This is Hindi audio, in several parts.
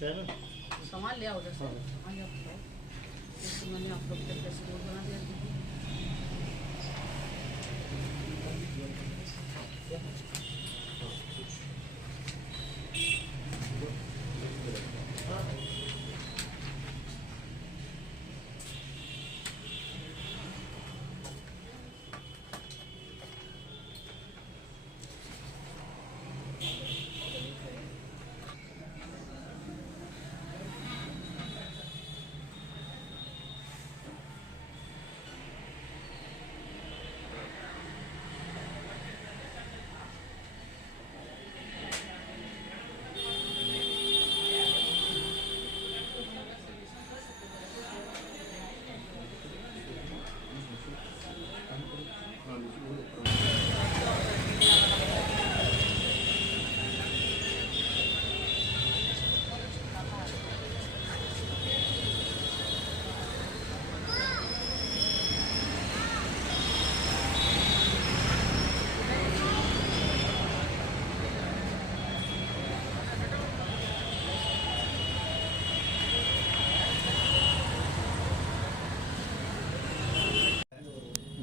सामान लिया उधर से। मैंने आप लोग के प्रेस बोर्ड बना दिया।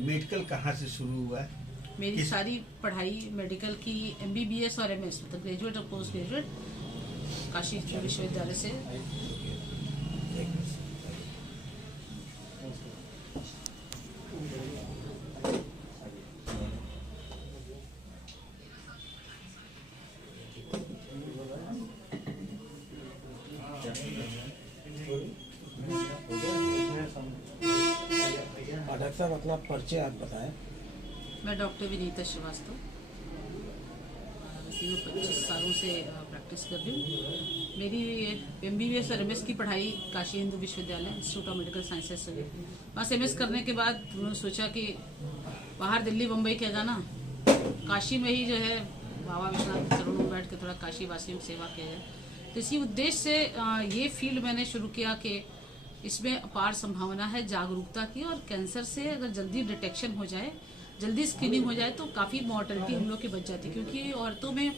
मेडिकल कहाँ से शुरू हुआ है? मेरी सारी पढ़ाई मेडिकल की MBBS और MS मतलब ग्रेजुएट और पोस्ट ग्रेजुएट काशी विश्वविद्यालय से। डॉक्टर साहब अपना परिचय आप बताएं। मैं डॉक्टर विनीता श्रीवास्तव, 25 सालों से प्रैक्टिस कर रही हूँ। मेरी MBBS और MS की पढ़ाई काशी हिंदू विश्वविद्यालय इंस्टीट्यूट ऑफ मेडिकल साइंसेज से हुई। वहाँ से MS करने के बाद उन्होंने सोचा कि बाहर दिल्ली बम्बई क्या जाना, काशी में ही जो है बाबा विश्वनाथ के चरणों में बैठ के थोड़ा काशी वासियों की सेवा किया जाए। तो इसी उद्देश्य से ये फील्ड मैंने शुरू किया कि इसमें अपार संभावना है जागरूकता की, और कैंसर से अगर जल्दी डिटेक्शन हो जाए, जल्दी स्क्रीनिंग हो जाए तो काफ़ी मॉर्टेलिटी हम लोग की बच जाती है। क्योंकि औरतों में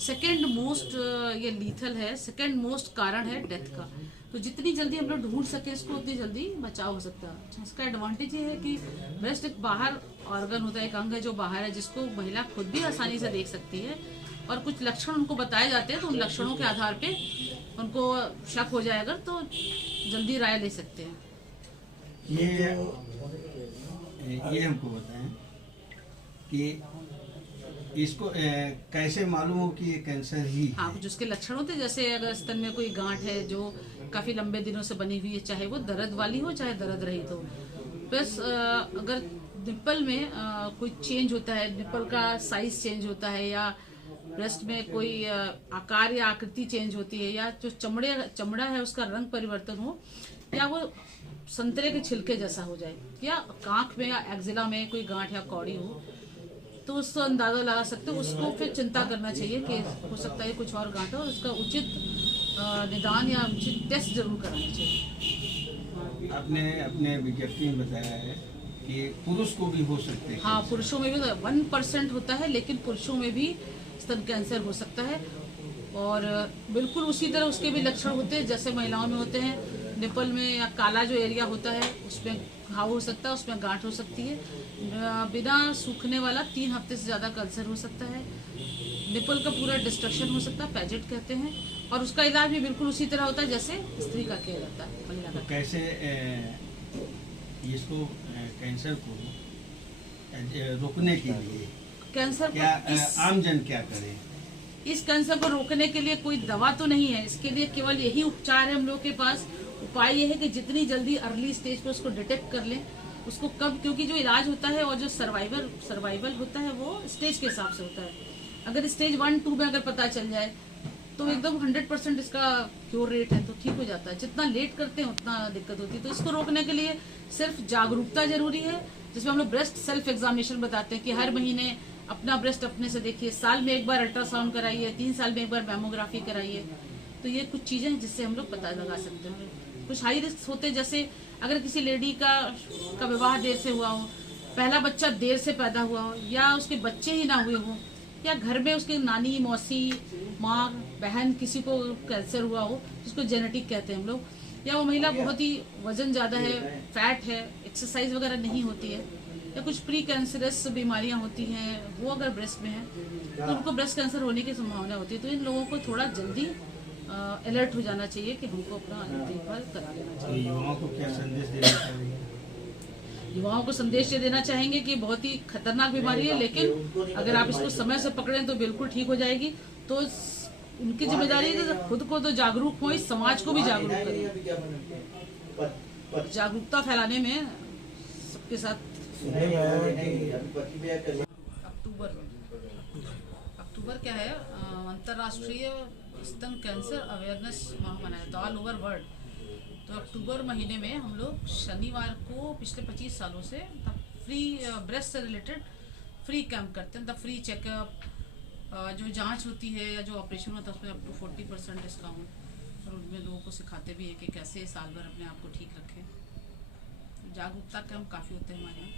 सेकंड मोस्ट ये लीथल है, सेकंड मोस्ट कारण है डेथ का। तो जितनी जल्दी हम लोग ढूंढ सके इसको उतनी जल्दी बचाव हो सकता है। इसका एडवांटेज ये है कि ब्रेस्ट एक बाहर ऑर्गन होता है, एक अंग है जो बाहर है, जिसको महिला खुद भी आसानी से देख सकती है। और कुछ लक्षण उनको बताए जाते हैं तो उन लक्षणों के आधार पे उनको शक हो जाए अगर तो जल्दी राय ले सकते हैं। ये हमको बताएं कि इसको कैसे मालूम हो कि ये कैंसर ही है? हाँ, कुछ उसके लक्षण होते हैं, जैसे अगर स्तन में कोई गांठ है जो काफी लंबे दिनों से बनी हुई है, चाहे वो दर्द वाली हो चाहे दर्द रहित हो। प्लस अगर निप्पल में कोई चेंज होता है, निप्पल का साइज चेंज होता है, या ब्रेस्ट में कोई आकार या आकृति चेंज होती है, या जो चमड़ा है उसका रंग परिवर्तन हो, या वो संतरे के छिलके जैसा हो जाए, या आंख में या एक्जिला में कोई गांठ या कौड़ी हो, तो उसको अंदाजा लगा सकते हो। उसको फिर चिंता करना चाहिए कि हो सकता है कुछ और गांठ हो, और उसका उचित निदान या उचित टेस्ट जरूर कराना चाहिए। आपने अपने विज्ञप्ति में बताया है कि पुरुष को भी हो सकते हैं। हाँ, पुरुषों में भी 1% होता है, लेकिन पुरुषों में भी स्तन कैंसर हो सकता है। और बिल्कुल उसी तरह उसके भी लक्षण होते हैं जैसे महिलाओं में होते हैं। निपल में या काला जो एरिया होता है उसमें घाव हो सकता है, उसमें गांठ हो सकती है। बिना सूखने वाला 3 हफ्ते से ज़्यादा कैंसर हो सकता है। निपल का पूरा डिस्ट्रक्शन हो सकता है, पैजेट कहते हैं। और उसका इलाज भी बिल्कुल उसी तरह होता है जैसे स्त्री का किया जाता है, महिला का। तो कैसे इसको कैंसर को रोकने के लिए कैंसर क्या आमजन क्या करे? इस कैंसर को रोकने के लिए कोई दवा तो नहीं है, इसके लिए केवल यही उपचार है हम लोग के पास। उपाय ये है कि जितनी जल्दी अर्ली स्टेज पे उसको डिटेक्ट कर लें, उसको कब, क्योंकि जो इलाज होता है और जो सर्वाइवल होता है वो स्टेज के हिसाब से होता है। अगर स्टेज 1-2 में अगर पता चल जाए तो एकदम 100% इसका क्योर रेट है, तो ठीक हो जाता है। जितना लेट करते हैं उतना दिक्कत होती है। तो इसको रोकने के लिए सिर्फ जागरूकता जरूरी है, जिसमें हम लोग ब्रेस्ट सेल्फ एग्जामिनेशन बताते हैं कि हर महीने अपना ब्रेस्ट अपने से देखिए, साल में एक बार अल्ट्रासाउंड कराइए, 3 साल में एक बार मैमोग्राफी कराइए। तो ये कुछ चीजें हैं जिससे हम लोग पता लगा सकते हैं। कुछ हाई रिस्क होते हैं, जैसे अगर किसी लेडी का विवाह देर से हुआ हो, पहला बच्चा देर से पैदा हुआ हो, या उसके बच्चे ही ना हुए हो, या घर में उसके नानी, मौसी, माँ, बहन किसी को कैंसर हुआ हो, जिसको जेनेटिक कहते हैं हम लोग, या वो महिला बहुत ही वजन ज़्यादा है, फैट है, एक्सरसाइज वगैरह नहीं होती है, या कुछ प्री कैंसरस बीमारियां होती हैं, वो अगर ब्रेस्ट में है तो उनको ब्रेस्ट कैंसर होने की संभावना होती है। तो इन लोगों को थोड़ा जल्दी अलर्ट हो जाना चाहिए कि हमको अपना देखभाल करा लेना तो चाहिए। युवाओं को क्या संदेश देना चाहिए? युवाओं को संदेश ये देना चाहेंगे कि बहुत ही खतरनाक बीमारी है, लेकिन अगर आप इसको समय से पकड़ें तो बिल्कुल ठीक हो जाएगी। तो उनकी जिम्मेदारी है कि खुद को तो जागरूक हो, इस समाज को भी जागरूक करें। जागरूकता फैलाने में सबके साथ सुनने में आया है कि अक्टूबर क्या है, अंतर्राष्ट्रीय स्तन कैंसर अवेयरनेस माह मनाया था ऑल ओवर वर्ल्ड। तो अक्टूबर महीने में हम लोग शनिवार को पिछले 25 सालों से फ्री ब्रेस्ट से रिलेटेड फ्री कैंप करते हैं। फ्री चेकअप, जो जांच होती है या जो ऑपरेशन होता है उसमें अप टू 40% डिस्काउंट, और उनमें लोगों को सिखाते भी हैं कि कैसे साल भर अपने आप को ठीक रखें। तो जागरूकता कैंप काफ़ी होते हैं हमारे यहाँ।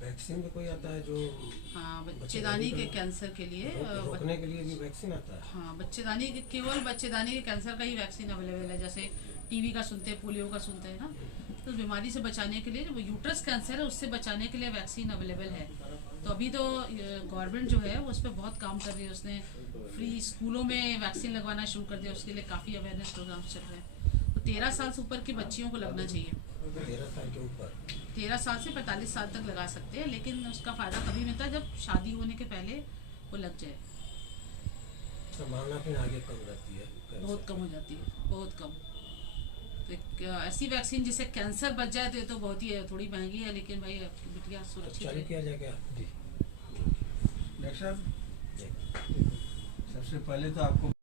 वैक्सीन भी कोई आता है जो हाँ, बच्चेदानी के कैंसर के लिए रोकने के लिए भी वैक्सीन आता है? हाँ, बच्चेदानी के, केवल बच्चेदानी के कैंसर का ही वैक्सीन अवेलेबल है। जैसे टीबी का सुनते हैं, पोलियो का सुनते हैं ना, तो उस बीमारी से बचाने के लिए, जो यूट्रस कैंसर है उससे बचाने के लिए वैक्सीन अवेलेबल है। तो अभी तो गवर्नमेंट जो है वो उस पर बहुत काम कर रही है। उसने फ्री स्कूलों में वैक्सीन लगवाना शुरू कर दिया, उसके लिए काफ़ी अवेयरनेस प्रोग्राम्स चल रहे हैं। तो 13 साल से ऊपर की बच्चियों को लगना चाहिए। 13 साल के ऊपर? 13 साल से 45 साल तक लगा सकते हैं, लेकिन उसका फ़ायदा तभी मिलता है जब शादी होने के पहले वो लग जाए। संभावना फिर आगे कम रहती है? बहुत कम हो जाती है, बहुत कम। तो एक ऐसी वैक्सीन जिससे कैंसर बच जाए तो ये तो बहुत ही थोड़ी महंगी है, लेकिन भाई आपकी बिटिया सुरक्षित चालू है। किया जाएगा जी। डॉक्टर साहब, सबसे पहले तो आपको